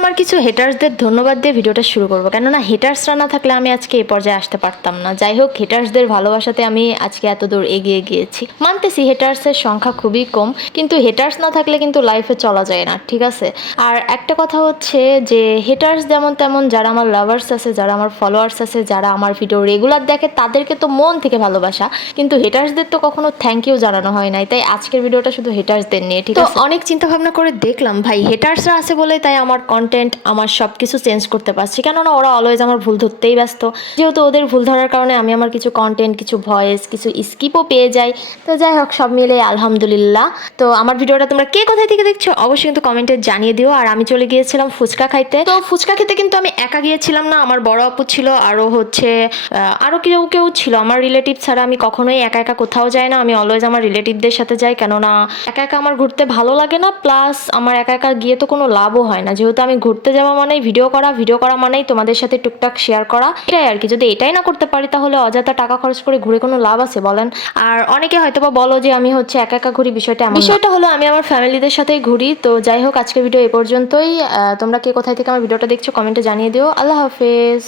আমার কিছু হেটার্সদের ধন্যবাদ দিয়ে ভিডিওটা শুরু করব, কেননা হেটার্সরা না থাকলে আমি আজকে এই পর্যায়ে আসতে পারতাম না। যাই হোক, হেটার্সদের ভালোবাসাতে আমি আজকে এত দূর এগিয়ে গিয়েছি। মানতেছি হেটার্সের সংখ্যা খুবই কম, কিন্তু হেটার্স না থাকলে কিন্তু লাইফে চলা যায় না, ঠিক আছে? আর একটা কথা হচ্ছে যে হেটার্স যেমন তেমন যারা আমার লাভার্স আছে, যারা আমার ফলোয়ার্স আছে, যারা আমার ভিডিও রেগুলার দেখে, তাদেরকে তো মন থেকে ভালোবাসা, কিন্তু হেটার্সদের তো কখনো থ্যাংক ইউ জানানো হয় নাই। তাই আজকের ভিডিওটা শুধু হেটার্সদের নিয়ে, ঠিক আছে? তো অনেক চিন্তা ভাবনা করে দেখলাম ভাই হেটার্সরা আছে বলে তাই আমার কন্টেন্ট, আমার সব কিছু চেঞ্জ করতে পারছি, কেননা ওরা অলওয়েজ আমার ভুল ধরতেই ব্যস্ত। যেহেতু ওদের ভুল ধরার কারণে আমি আমার কিছু কন্টেন্ট, কিছু ভয়েস, কিছু স্কিপও পেয়ে যাই। তো যাই হোক, সব মিলে আলহামদুলিল্লাহ। তো আমার ভিডিওটা তোমরা কে কোথায় থেকে দেখছো অবশ্যই কিন্তু কমেন্টে জানিয়ে দিও। আর আমি চলে গিয়েছিলাম ফুচকা খাইতে। তো ফুচকা খেতে কিন্তু আমি একা গিয়েছিলাম না, আমার বড় আপু ছিল, আরও হচ্ছে আরও কেউ কেউ ছিল। আমার রিলেটিভ ছাড়া আমি কখনোই একা একা কোথাও যাই না, আমি অলওয়েজ আমার রিলেটিভদের সাথে যাই, কেননা একা একা আমার ঘুরতে ভালো লাগে না। প্লাস আমার একা একা গিয়ে তো কোনো লাভও হয় না, যেহেতু আমি ঘুরতে যাওয়া মানেই ভিডিও করা, ভিডিও করা মানেই তোমাদের সাথে টুকটাক শেয়ার করা, এটাই আর কি। যদি এটাই না করতে পারি তাহলে অযথা টাকা খরচ করে ঘুরে কোনো লাভ আছে বলেন? আর অনেকে হয়তোবা বলো যে আমি হচ্ছে একা একা ঘুরি, বিষয়টা হলো আমি আমার ফ্যামিলিদের সাথেই ঘুরি। তো যাই হোক, আজকের ভিডিও এ পর্যন্তই। তোমরা কে কোথায় থেকে আমার ভিডিওটা দেখছো কমেন্টে জানিয়ে দিও। আল্লাহ হাফেজ।